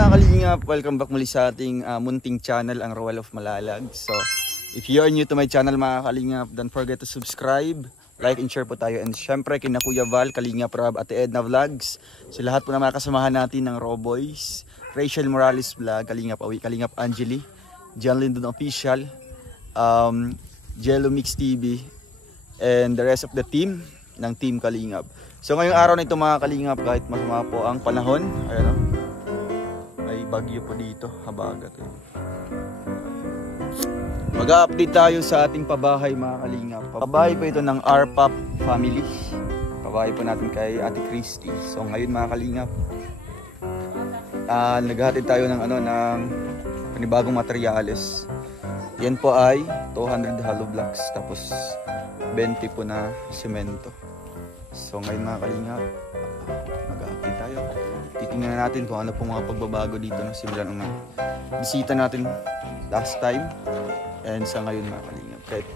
mga kalingap, welcome back muli sa ating munting channel, ang Roel of Malalag. So, if you are new to my channel mga kalingap, don't forget to subscribe, like and share po tayo. And syempre kina Kuya Val, Kalingap Rob, Ate Edna Vlogs. So lahat po na mga kasamahan natin ng Raw Boys, Rachel Morales Vlog, Kalingap Awi, Kalingap Angeli, John Lindon Official, Jello Mix TV, and the rest of the team ng Team Kalingap. So ngayong araw na ito mga kalingap, kahit masama po ang panahon, ayan o, may bagyo po dito, habagat eh. Mag-update tayo sa ating pabahay mga kalingap. Pabahay po ito ng RPAP family. Pabahay po natin kay Ate Christy. So ngayon mga kalingap, naghahatid tayo ng ng panibagong materyales. Yan po ay 200 hollow blocks, tapos 20 po na semento. So ngayon mga kalingap, mag-update tayo. Titingnan natin kung ano po mga pagbabago dito na simula nung bisita natin last time. And sa ngayon mga kalingap, kahit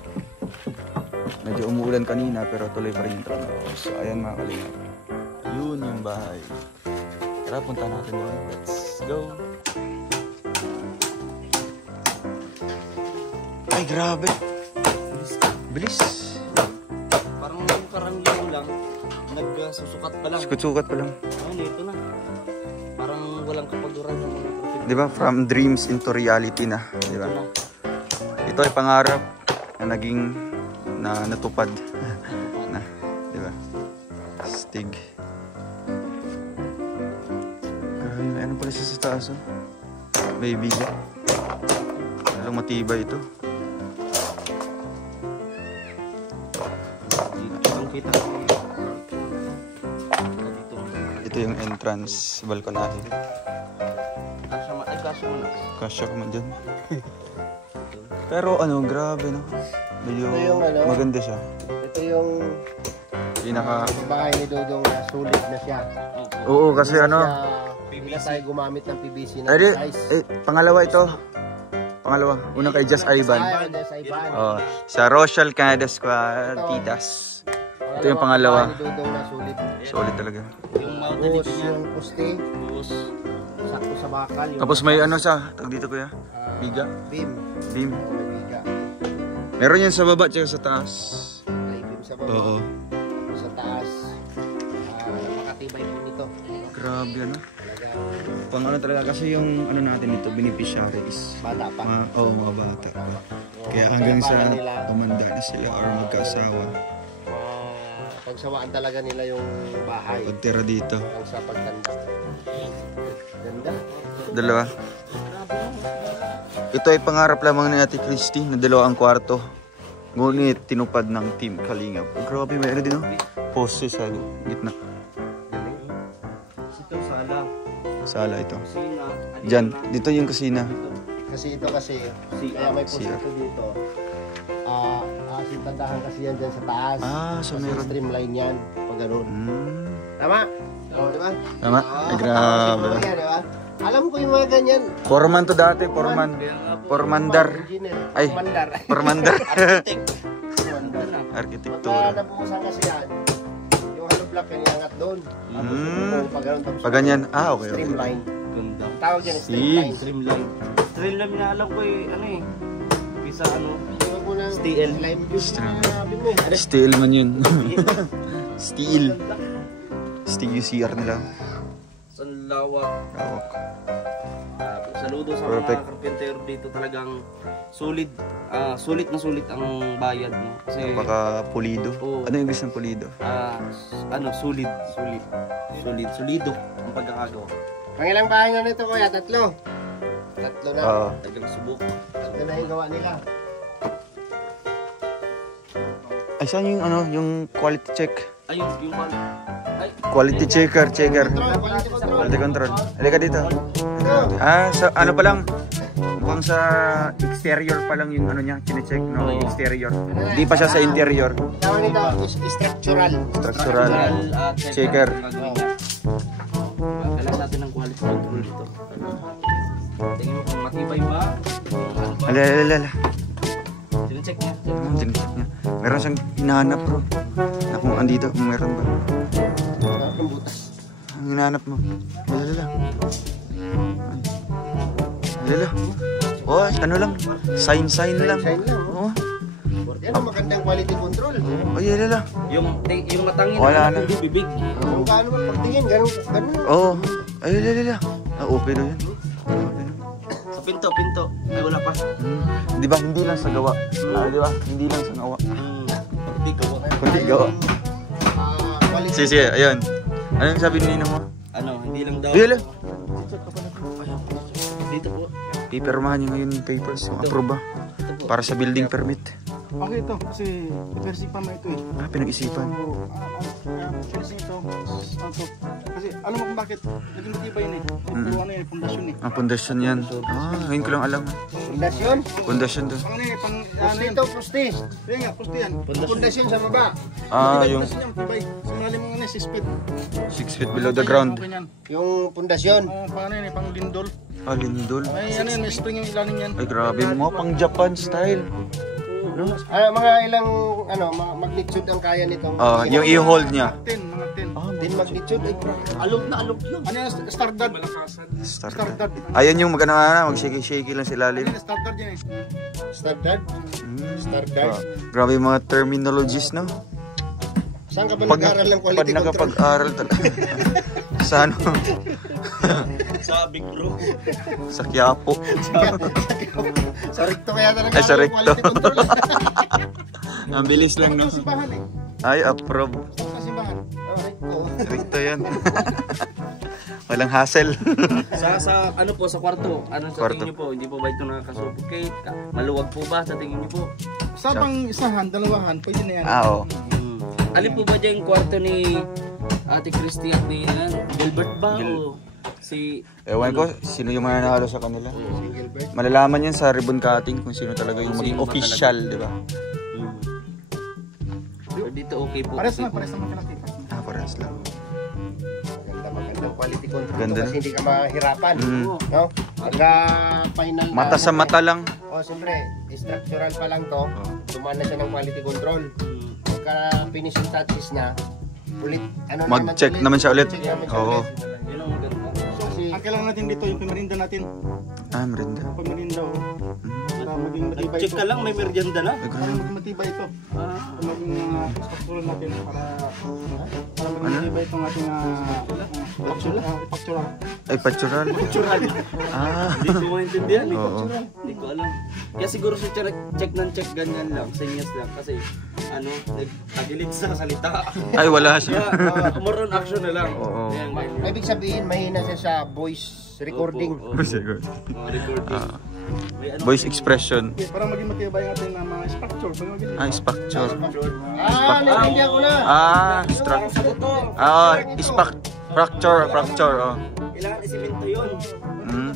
medyo umuulan kanina pero tuloy pa rin yung trabaho. So ayan mga kalingap, yun yung bahay. Tara, punta natin doon. Let's go. Ay grabe, bilis. Parang karamihan lang, nagsusukat pa lang. Sukat pa lang. Ayun, ito na. Parang walang kapaguran yung mga profit. Diba? From dreams into reality na. Diba? Ito ay pangarap na naging natupad. Na, diba? Stig. Grabe, ano pala siya sa taas? Oh? Baby ka. Alam, matibay ito. Kita. Ito yung entrance, balkonahe. Kasya ka man dyan. Pero grabe no. Medyo maganda siya. Ito yung bahay ni Dodong na sulit na siya. Oo, kasi Hindi na tayo gumamit ng PVC na size. Pangalawa ito. Pangalawa. Unang kay Just Ivan. Oh, sa Rochelle Canada Squad, Titas. Ito yung pangalawa. Solid talaga. Buhos yung poste. Sakto sa bakal. Tapos may tag dito kuya? Biga? Beam. Biga. Meron yan sa baba tsaka sa taas. May beam sa baba. Oo. Sa taas. Napakatibay po nito. Grabe Pang talaga kasi yung natin ito, beneficiary is bata pa. Mga bata. Kaya hanggang sa tumanda na sila or magkaasawa. Pagsawaan talaga nila yung bahay. Pagtira dito. Hanggang sa pagtanda. Ganda. Dalawa. Ito ay pangarap lamang ni Ate Christy na 2 kwarto. Ngunit tinupad ng Team Kalingap. Grabe, may din pose sa gitna. Ito sala. Sala ito. Kusina. Diyan, dito yung kusina. Kasi ito kaya may pose ito dito. Sintandahan kasi yan dyan sa taas. So meron streamline yan. Pag ganun. Tama? Oo, di ba? Tama? Ay, grabe. Diba? Alam ko yung mga ganyan. Foreman to dati, Formandar. Ay, Formandar. Arkitektura. Pagka nabuhusan kasi yan, yung hollow block yan iangat doon. Pag ganyan, okay. Streamline. Ganda. Tawag yan, streamline. Streamline na alam ko Bisa Steel. Steel man yun. Steel. Steel yung CR nila. Sanlawak. Lawak. Saludo sa mga karpentero dito, talagang sulit. Sulit na sulit ang bayad mo. Kasi baka pulido. Ano yung gusto ng pulido? Solido ang pagkakagawa. Pangilang bahay na nito kuya? 3? 3 na. Tagang subok. 3 na yung gawa nila. Ay, saan yung quality check? Ayun, Quality checker. Quality control. Halika dito. Ano pa lang? Mukhang sa exterior pa lang yung niya, chine-check, no? Exterior. Hindi pa siya sa interior. Tawag nito, Structural checker. Kailangan natin ng quality control dito. Tingin mo kung matibay ba? Alala. Chine-check niya. Chine-check niya. Meron siyang hinahanap bro. Na kung andito, kung meron ba. Ang butas. Ang hinahanap mo. Alala. Lala. Oh, ano lang. Sign lang. Sign lang. Oo. Yan ang magandang quality control. Ay, lala. Yung matangin Wala na. hindi bibig. Kung gaano man pagtingin, ganun. Oo. Ay, lala. Ah, okay na yun. Sa pinto. Ay, wala pa. Di ba, hindi lang sa gawa. Di ba? Hindi lang sa gawa. Hindi ko. Kundi gawa. Quality. Sige, ayun. Anong sabi ni Nino mo? Ano, hindi lang daw. Lala. Dito po. Pipirmahan niyo ngayon yung papers, yung approve ba? Para sa building permit. Okay ito, kasi diversify mo ito eh. Ah, pinag-isipan. Finishing ito, kasi alam mo kung bakit naging matibay yun eh. Ito ano yun, pundasyon eh. Ah, pundasyon yan. Ah, ngayon ko lang alam. Pundasyon. Pundasyon to. Ano yun, pang ano Pusti yun. ito, pusti. Kaya nga, pusti yan. Pundasyon sa baba. Ah, yung Pundasyon yan, tibay. Sa malalim mo nga 6 feet. 6 feet below the ground. Ganyan. Yung pundasyon. Pang ano yun eh, pang lindol. Ah, lindol. May ano yun, may spring yung ilalim yan. Ay, grabe mo. Pang Japan style. No? Mga ilang magnitude ang kaya nitong. Ah, yung i-hold niya. 10, mga 10. Ah, 10 magnitude. Ay, Alog na alog yun. Ano yan, stardad. start. Ayan yung magano na, mag-shake-shake lang sa Ano ilalim. yan, stardad yan eh. Stardard. Stardard. Ah, grabe yung mga terminologies, no? Saan ka ba nag-aaral ng Pag quality control? nakapag-aral talaga. Sa ano? Sa Big Bro. Sa Quiapo. Sa recto kaya talaga Ay, sa yung recto. quality control. Ang bilis lang, no? Sa simbahan eh. Ay, approve. Sa simbahan. Recto. Recto yan. Walang hassle. Sa ano po, sa kwarto. Ano sa Kwarto. tingin niyo po? Hindi po ba ito nakakasuffocate? Maluwag po ba sa tingin niyo po? Sa pang isahan, dalawahan, pwede na yan. Ah, oo. Alin po ba dyan yung kwarto ni Ate Christy at ni Gilbert ba? O si... Ewan ko, sino yung mananalo sa kanila. Single bed. Malalaman yan sa ribbon cutting kung sino talaga yung maging Sino ba official, di ba? So, dito okay po. Pares okay na, po. pares naman kalaki. Ah, parehas lang. Magandang quality control. Ganda Kasi na. hindi ka mahirapan. Mm. No? Pagka final na. Mata sa mata lang. Siyempre, structural pa lang to. Dumaan na siya ng quality control. Pagka finishing touches na, ulit, ano Mag-check naman siya ulit. Check naman siya Oo. ulit. Yun ang maganda. Kasi, Ang kailangan natin dito, yung pamerinda natin. Ah, merinda. Pamerinda o. Para maging matibay Check ito. ka lang, may merienda na. Ay, Para grabe. maging matibay ito. Ah, Para maging structural natin. Para maging matibay itong ating factural. Ay, patural. Ah. hindi ko maintindihan. Oo. Hindi ko alam. Kaya siguro siya check ng check ganyan lang, senyas lang. Kasi ano, nagtagilid sa salita. Ay, wala siya. Kaya more on action na lang. Oo. Ayan, ganyan. ibig sabihin, mahina siya sa voice recording. Opo, opo. Sige. Mga recording. May ano Voice kayong- expression. Okay, para maging matibay ang ating mga structure. Para maging Ah, structure. Naiintindihan ko na. Ah, structure. Ah, fracture. Oh. Kailangan isimento yun. Mm.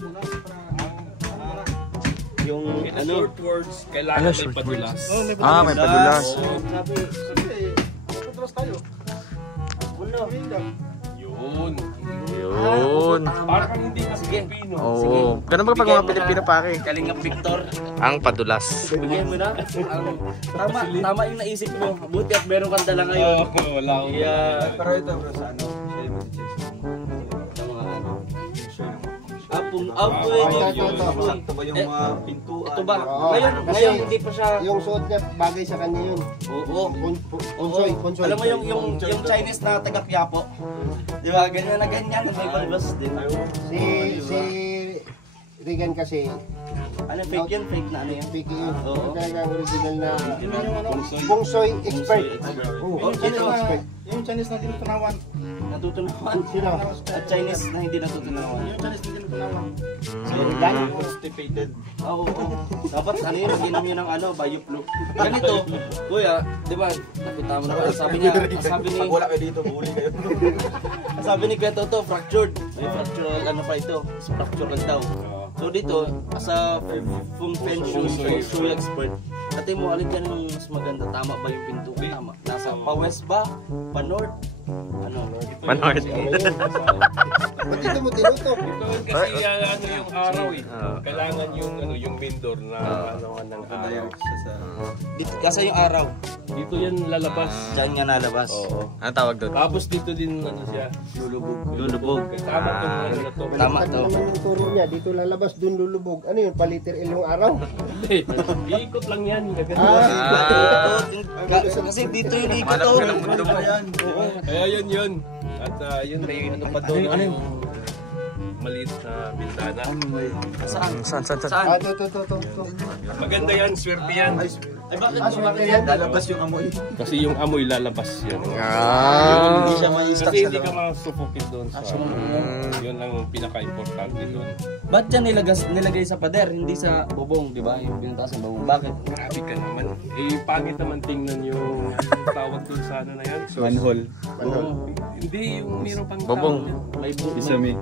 Yung ano, Short words, kailangan Ala, may short padulas. Oh, may Ah, may padulas. Sabi, Sabi, patras tayo. wala. Yun. Yun. Parang kang hindi kasi Sige. Pilipino. Oo. Ganun ba pag mga Pilipino pare? Kalingap Victor. Ang padulas. Bigyan mo na. Tama yung naisip mo. Buti at meron kang dala ngayon. Wala akong Yeah. Pero ito bro, sa ano? Sakto ba yung mga pintuan? Ito ba? Oo. Ngayon hindi pa siya. Yung suot niya, bagay sa kanya yun. Oo. Konsoy. Alam mo yung Chinese na taga Quiapo. Di ba? Ganyan na ganyan. May balbas din. Si Regan kasi, Ano fake yan? Fake na ano yan? Piki yun. Oo. Talagang original na Yun yung ano? Bongsoy expert. Oo, Yung Bongsoy Chinese na, expert. yung Chinese na tinutunawan. Natutunawan. Sino? At Chinese na hindi natutunawan. Yung Chinese na tinutunawan. Si Regan. Constipated. Oo. Dapat ano yun, ginom yun ng ano, bioflu. Ganito, kuya, di ba, nakita mo na, sabi niya, sabi ni, Pag wala kayo dito, buhuli kayo. sabi ni Kuya Toto, fractured. May fractural, ano pa ito, fractural daw. So dito, as a feng shui expert, dati mo alin dyan yung mas maganda, tama ba yung pinto? Tama. Nasa pa-west ba? Pa-north? Ano? Manhard. Ba't dito mo tinutok? Ito kasi ano yung araw eh. Kailangan yung ano yung window na ano ng araw. Dito, kasi yung araw. Dito yan lalabas. Diyan nga nalabas. Oo. Ano tawag doon? Tapos dito din ano siya. Lulubog. Tama tong ano na to. Tama Ano to. naman yung turo niya? Dito lalabas, dun lulubog. Ano yun? Paliter il yung araw? Hindi. Iikot lang yan. Kasi dito yung ikot to. Kaya yun. At yun may ano pa doon. Ano yung maliit na bintana. Saan? Ah, to. Maganda yan, swerte yan. Ay bakit? Lalabas yung amoy. Kasi yung amoy lalabas yan. Ah. Hindi siya may stuck Kasi sa hindi ka loob. masupukit doon sa yun ang pinaka-importante doon. Ba't dyan nilagay sa pader, hindi sa bubong, di ba? Yung pinuntaas ng bubong. Bakit? Grabe ka naman. Eh, pangit naman tingnan yung tawag doon sa ano na yan. Manhole. Hindi, yung mayroon pang Bobong. tawag yan. May Isami.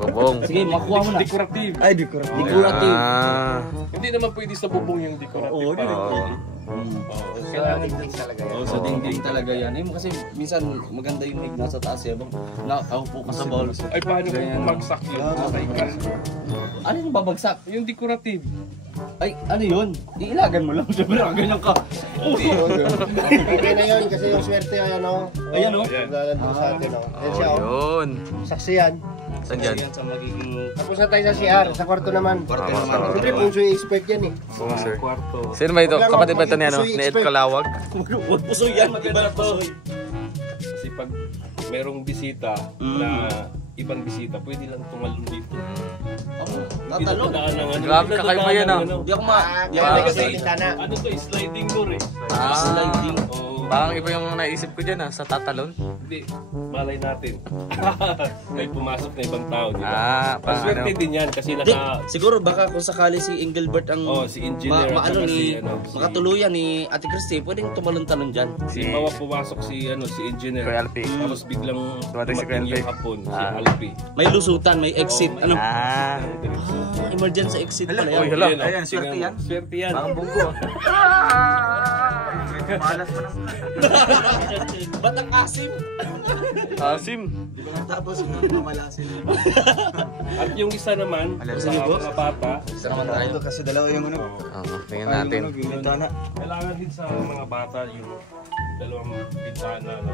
Bobong. Sige, makuha mo na. Decorative. Ay, decorative. Decorative. Hindi naman pwede sa bubong yung decorative. Oo, parang pwede. kailangan din talaga yan. Sa dingding talaga yan. Eh, kasi minsan maganda yung mic nasa taas eh. Nakaupo ka sa ball. Ay, paano kung magsak yun? Patay ka. Ano yung babagsak? Yung decorative. Ay, ano yun? Iilagan mo lang. Siyempre, ganyan ka. Okay na yun kasi yung swerte ay ano. Ayan o. Naglalaro sa atin o. Yan siya o. Yun. Saksi yan. Saan dyan? Yan sa magiging Tapos na tayo sa CR. Sa kwarto naman. kwarto naman. Siyempre kung siya expert yan eh. Oo, sir. Kwarto. Sino ba ito? Kapatid ba ito ni ano? Ni Ed Kalawag? Huwag pusoy yan. Maganda to. Kasi pag merong bisita na ibang bisita, pwede lang tumalon dito. Hindi na Tatalon. dadaan ng ano. Grabe, hindi na kakaiba dadaan yan, ng ah. ano. Di ako ma... Di ako Kasi, kasi bintana. ano to, sliding door eh. sliding. Oo. Parang iba yung naisip ko dyan sa tatalon. Hindi, malay natin. May pumasok na ibang tao, di ba? Parang Maswerte ano. din yan kasi Di, naka... siguro baka kung sakali si Engelbert ang Si engineer at ano saka ni si, makatuluyan ni Ate Christy, pwedeng tumalon-talon dyan. si Mawa pumasok si engineer. Kuya Alpi. Tapos biglang Dumating si Kuya dumating yung Alpi. hapon, si Alpi. May lusutan, may exit. Ano? Emergency exit pala Uy, yan. hala. Ayan, swerte yan. Swerte yan. bunggo. Malas pa naman. Ba't ang asim? Asim. Di ba natapos mamalasin? At yung isa naman, Alam, sa sige, boss. mga bata, Ito kasi dalawa yung ano. Tingnan Ay, natin. yung bintana. kailangan din sa mga bata yung dalawang bintana no,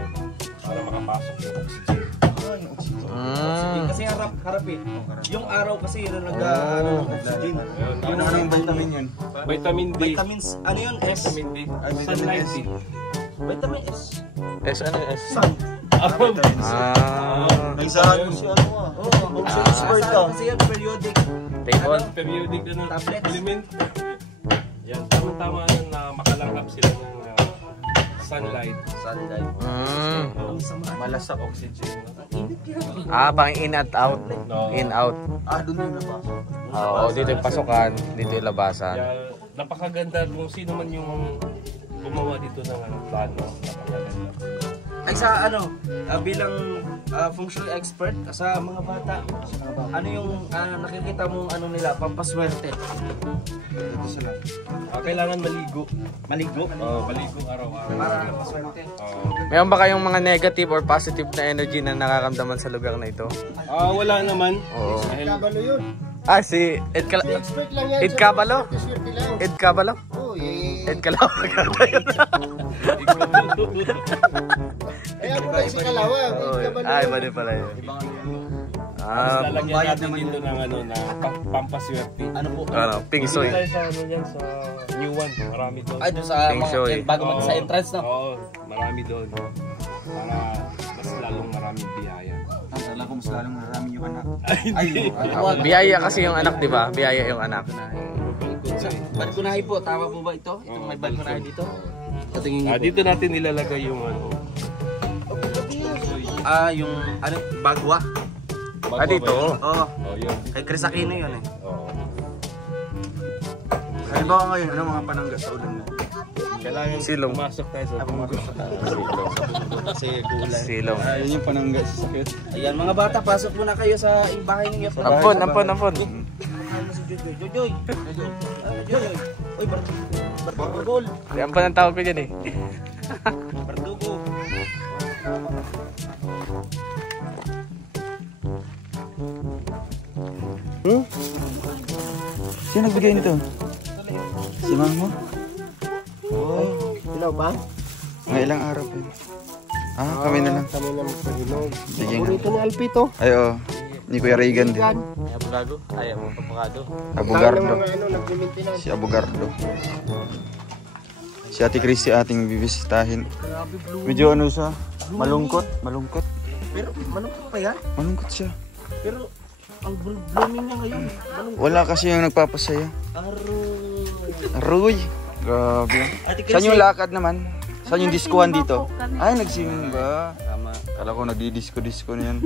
para makapasok yung oxygen. Kasi harap eh. Yung araw kasi yun ang nag-ano ng oxygen. Ayun, Ano yung vitamin yan? Vitamin D. Vitamins, ano yun? S. Vitamin D. Vitamin Sunlight S. D. Vitamin S. S ano S? Sun. Nagsahan mo si ano ah. Oo. Kasi yan, periodic. Table. Periodic ano, Tablets. element. Yan, tama-tama yan na makalanghap sila ng sunlight. Sunlight. Malas sa oxygen. Pang in at out. No. In out. Ah, doon yung napasok. Oo, dito yung pasukan, dito yung labasan. Kaya napakaganda kung sino man yung gumawa dito ng plano. Napakaganda. Ay sa ano, bilang functional expert sa mga bata, ano yung nakikita mong ano nila, pampaswerte? Dito sila. Kailangan maligo. Maligo? Maligo araw-araw. Para paswerte. Meron ba kayong mga negative or positive na energy na nakakamdaman sa lugar na ito? Wala naman. Oo. Dahil Kabalo yun. Si Ed Expert lang yan. Ed Cabalo? Swerte lang. Ed Cabalo? Oo, eh. Ed Kalawag. Kaya mo na si Kalawag. Ed Cabalo. Iba din pala yun. lalagyan natin dito ng ano na pampaswerte. Ano po? Ping Dito soy. tayo sa ano yan, sa new one. Marami doon. Ay, doon sa Feng Shui. bago sa entrance, no? Oo, marami doon. Para mas lalong maraming biyaya. Alam ko mas lalong marami yung anak. Ay, hindi. Biyaya kasi yung anak, di ba? Biyaya yung anak. Balkonahe po, tama po ba ito? Itong may balkonahe dito? Patingin niyo po. Dito natin ilalagay yung ano. Yung ano, bagwa. Dito. Oo, Oh, yun. kay Chris Aquino yun eh. Oo. Halimbawa ngayon, ano mga panangga sa ulan mo? Kailangan Silong. pumasok tayo sa Kasi gulay. Silong. Yun yung panangga sa sakit. Ayan, mga bata, pasok muna kayo sa bahay ninyo. Ampon. Ano si Jojoy? Jojoy! Jojoy! Uy, Bardugol! Ampon ang tawag ko dyan eh. Bardugo! Sino nagbigay nito? Si mama? Oh, Ilaw ba? mga ilang araw po. Kami na lang. Kami na magpahinog. Sige nga. Bonito ni Alpito. Ay, oo. Ni Kuya Reagan din. Yan. Abogado? Ay, abogado. Abogardo. Nag-maintenance. Si Abogardo. Si Ate Christy ating bibisitahin. Medyo ano siya? Malungkot. Malungkot. Pero malungkot pa yan. Malungkot siya. Pero ang blooming niya ngayon. Wala kasi yung nagpapasaya. Aroy. Grabe. Ate Christy. Saan yung lakad naman? Saan yung diskuhan dito? Ay, nagsimba. Tama. Kala ko nagdi-disco-disco na yan.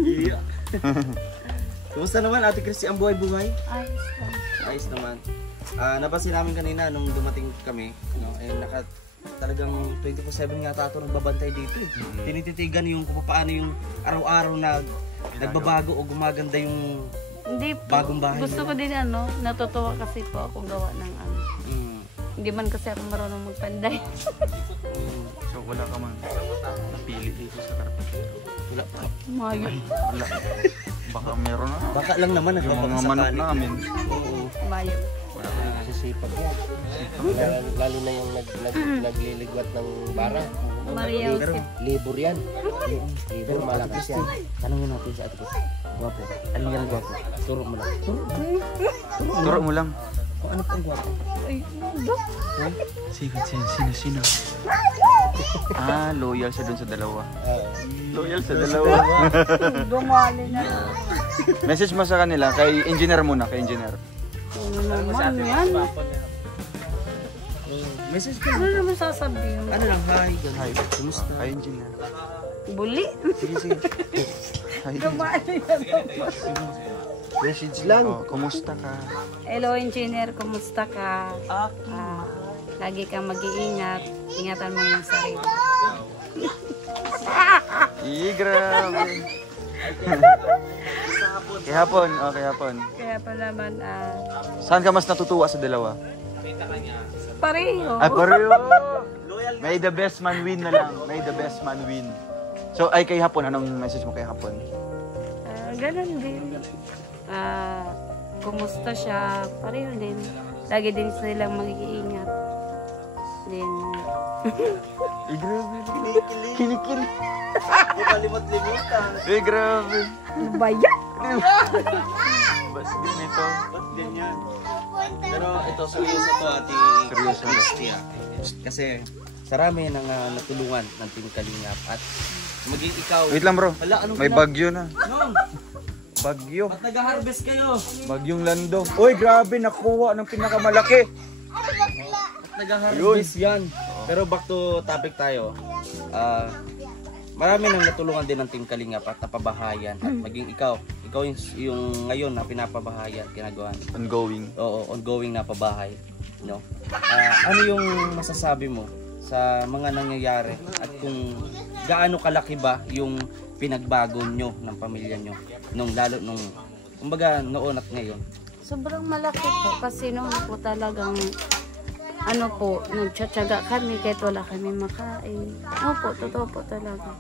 Kumusta naman Ate Christy ang buhay-buhay? Ayos lang. Ayos naman. Napansin namin kanina nung dumating kami, talagang 24/7 nga tato nagbabantay dito eh. Tinititigan yung kung paano yung araw-araw na nagbabago o gumaganda yung Hindi po. bagong bahay. Gusto ko din natutuwa kasi po ako gawa ng Hindi man kasi ako marunong magpanday. So wala ka man napili dito sa karapatero. Wala pa. Mayo. Wala. Baka meron na. Baka lang naman Yung mga manok namin. Oo. Mayo. Sisipag yan. Lalo na yung nagliligwat ng bara. Maria Josep. Libur yan. Libur malakas yan. Tanungin natin si Ate Christy. Gwapo. Ano yung gwapo? Turo mo lang. Turo mo lang. Kung ano pang gwapo? Ay, dok. Sino? Loyal siya dun sa dalawa. Loyal sa dalawa. Dumali na. Message mo sa kanila, kay engineer muna, kay engineer. Ano naman yan? Message ko. Ano naman sasabihin? Ano lang, hi. Hi. Kumusta? Kay engineer. Buli. Sige. Hi. Dumali na. Message lang. Oh, kumusta ka? Hello, engineer. Kumusta ka? Lagi kang mag-iingat. Ingatan mo yung sarili. Grabe. Kahapon. Kaya pa naman, Saan ka mas natutuwa sa dalawa? pareho. Ay, pareho. May the best man win na lang. May the best man win. So, ay kay hapon. Anong message mo kay hapon? Ganun din. Kumusta siya? Pareho din. Lagi din silang mag-iingat. Din. Grabe. Kinikil. Hindi kalimot-limutan. Grabe. Ano ba yan? Bas ganito. Ba't ganyan? Pero ito, seryoso to Ate Seryoso. Christy. Kasi sarami nang natulungan ng Team Kalingap at maging ikaw. Wait lang bro. Hala, anong May bagyo na. Nong, Bagyo. ba't nag-harvest kayo? Bagyong landong. Uy, grabe. Nakuha ng pinakamalaki. Nag-harvest yan. Pero back to topic tayo. Marami nang natulungan din ng Team Kalingap at napabahayan. At maging ikaw yung ngayon na pinapabahayan, ginagawa. Ongoing. Oo, ongoing na pabahay. No? Ano yung masasabi mo sa mga nangyayari at kung gaano kalaki ba yung pinagbago nyo ng pamilya nyo lalo nung kumbaga noon at ngayon? Sobrang malaki po kasi noon po talagang nagtsatsaga kami kahit wala kami makain. Opo, totoo po talaga.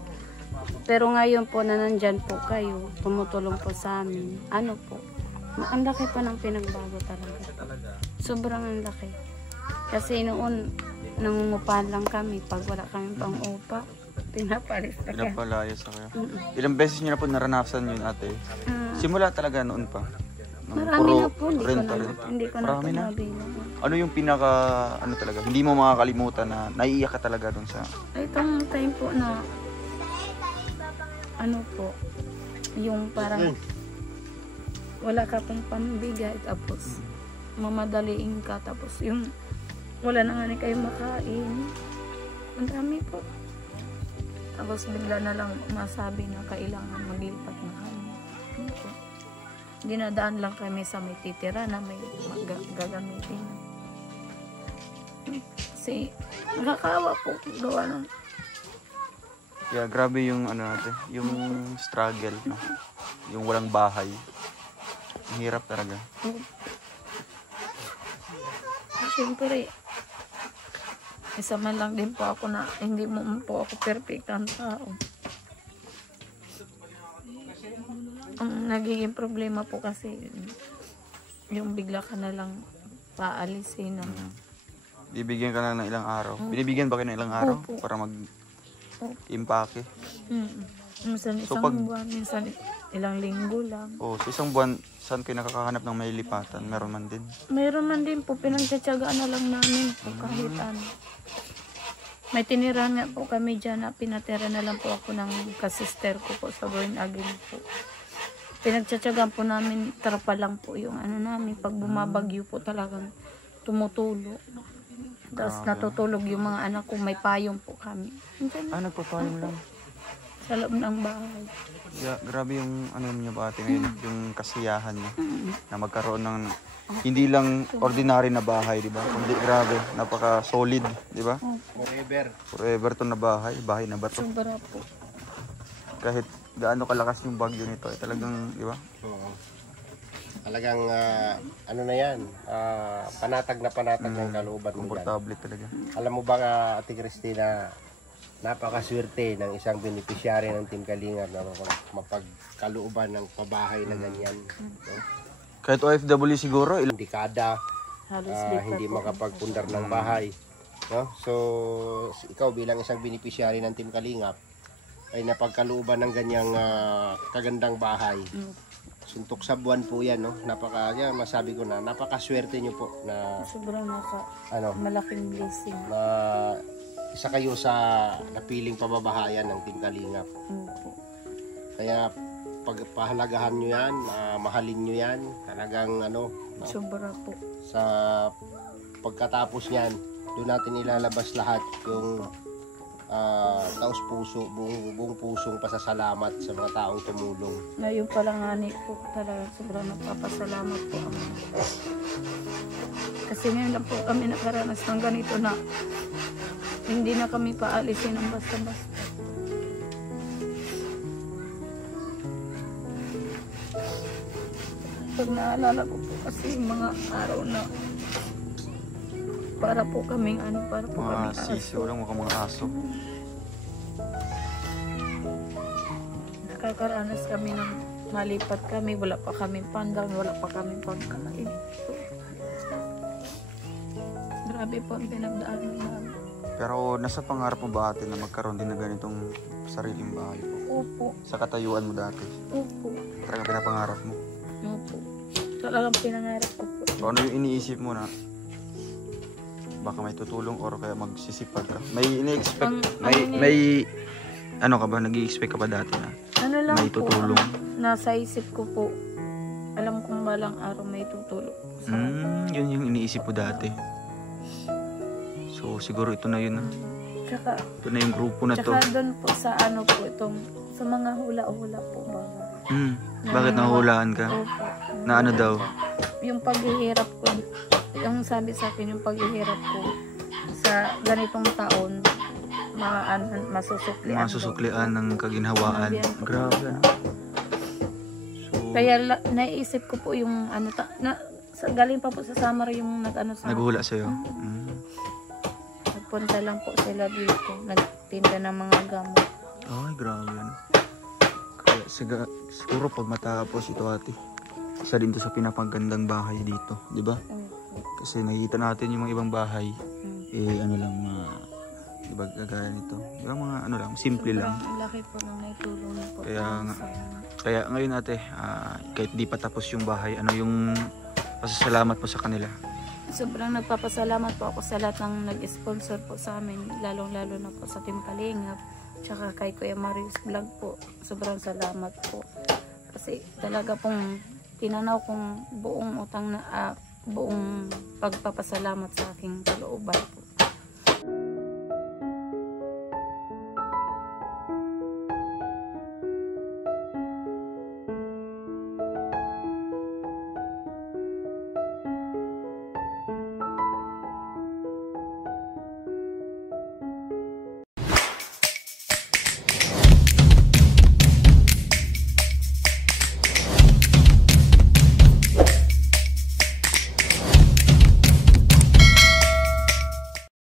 Pero ngayon po na nandyan po kayo, tumutulong po sa amin. Ang laki po ng pinagbago talaga. Sobrang ang laki. Kasi noon, nangungupahan lang kami. Pag wala kami pang upa, pinapalis na kami. Pinapalayas na kayo. Ilang beses nyo na po naranasan yun ate? Simula talaga noon pa? Marami na po, hindi ko na Marami na? mabilang. Ano yung pinaka, talaga, hindi mo makakalimutan na naiiyak ka talaga dun sa... Itong time po na, yung parang wala ka pong pambigay, tapos mamadaliin ka, tapos yung wala na nga kayo makain. Ang dami po. Tapos bigla na lang masabi na kailangan maglipat na kami. Dinadaan lang kami sa may titira na may gagamitin. Kasi nakakawa po gawa ng Yeah, grabe yung yung struggle, no? Yung walang bahay. Ang hirap talaga. Siyempre, isa man lang din po ako na hindi mo po ako perfect ang tao. nagiging problema po kasi yung bigla ka na lang paalisin. Bibigyan ka na ng ilang araw. Binibigyan ba kayo ng ilang araw Opo. para mag-impake? Minsan So, isang pag- buwan, minsan ilang linggo lang. Sa isang buwan, saan kayo nakakahanap ng may lipatan? Meron man din. Mayroon man din po, pinagtsatsagaan na lang namin po kahit ano. May tinirahan nga po kami dyan na pinatira na lang po ako ng kasister ko po sa Born Again po. Pinagtsatsagaan po namin, trapa lang po yung ano namin. Pag bumabagyo po talagang tumutulo. Tapos natutulog yung mga anak ko, may payong po kami. Nagpapayong lang. Sa loob ng bahay. Grabe yung ano niyo ba ate ngayon, yung kasiyahan niyo na magkaroon ng hindi lang ordinary na bahay, di ba? Kundi grabe, napaka solid, di ba? Forever. Forever to na bahay na ba to? Sobra po. Kahit gaano kalakas yung bagyo nito, talagang, di ba? Oo. Talagang ano na yan, panatag na panatag ng kalooban mo dyan. Komportable talaga. Alam mo ba Ate Cristina, napakaswerte ng isang beneficiary ng Team Kalingap na mapagkalooban ng pabahay na ganyan. No? Kahit OFW siguro, Ilang dekada, Halos hindi makapagpundar ng bahay. No? So, ikaw bilang isang beneficiary ng Team Kalingap, ay napagkalooban ng ganyang kagandang bahay. Suntok sa buwan po yan, no? Masabi ko na, napakaswerte nyo po na Sobrang ano, malaking blessing. na isa kayo sa napiling pababahayan ng Team Kalingap. Opo. Kaya pagpahalagahan nyo yan, mahalin nyo yan, talagang ano, no? Sobra po. Sa pagkatapos niyan, doon natin ilalabas lahat yung taos puso, buong pusong pasasalamat sa mga taong tumulong. Ngayon pa lang ani po talaga sobrang nagpapasalamat po ako. Kasi ngayon lang po kami nakaranas ng ganito na hindi na kami paalisin ng basta-basta. Pag naalala ko po kasi yung mga araw na para po kaming ano, para po mga kaming sisiw lang, mga aso. Nakakaranas kami ng malipat kami, wala pa kaming panggang, wala pa kaming pagkain. Grabe po ang pinagdaanan namin. Pero nasa pangarap mo ba ate na magkaroon din ng ganitong sariling bahay po? Opo, Sa katayuan mo dati? opo, Talagang pinapangarap mo? opo. Talagang pinangarap ko po. So ano yung iniisip mo na baka may tutulong or kaya magsisipag ka? May ini-expect, may ano ka ba, nag-i-expect ka ba dati na Ano lang may po, tutulong? nasa isip ko po, alam kong balang araw may tutulong. Yun yung iniisip mo dati. So siguro ito na yun na. Tsaka, Ito na yung grupo na to. tsaka doon po sa ano po, itong, sa mga hula-hula po ba? Bakit nahuhulaan ka? Opo. Na ano daw? Yung paghihirap ko, yung sabi sa akin, yung paghihirap ko sa ganitong taon, masusuklian. Masusuklian ng kaginhawaan. Grabe. So, Kaya naisip ko po yung ano, galing pa po sa summer yung nag-ano sa naguhula sa'yo? nagpunta lang po sila dito, nagtinda ng mga gamot. Ay, grabe yan. Kaya siguro pag matapos ito ate, isa din to sa pinapagandang bahay dito, di ba? Kasi nakikita natin yung mga ibang bahay, ano lang, di ba kagaya nito? Yung mga ano lang, simple lang. Ang laki po ng naitulong po. Kaya ngayon ate, kahit di pa tapos yung bahay, ano yung pasasalamat mo sa kanila? Sobrang nagpapasalamat po ako sa lahat ng nag-sponsor po sa amin, lalong-lalo na po sa Team Kalingap, tsaka kay Kuya Marius Vlog po. Sobrang salamat po. Kasi talaga pong tinanaw kong buong utang na buong pagpapasalamat sa aking kalooban po.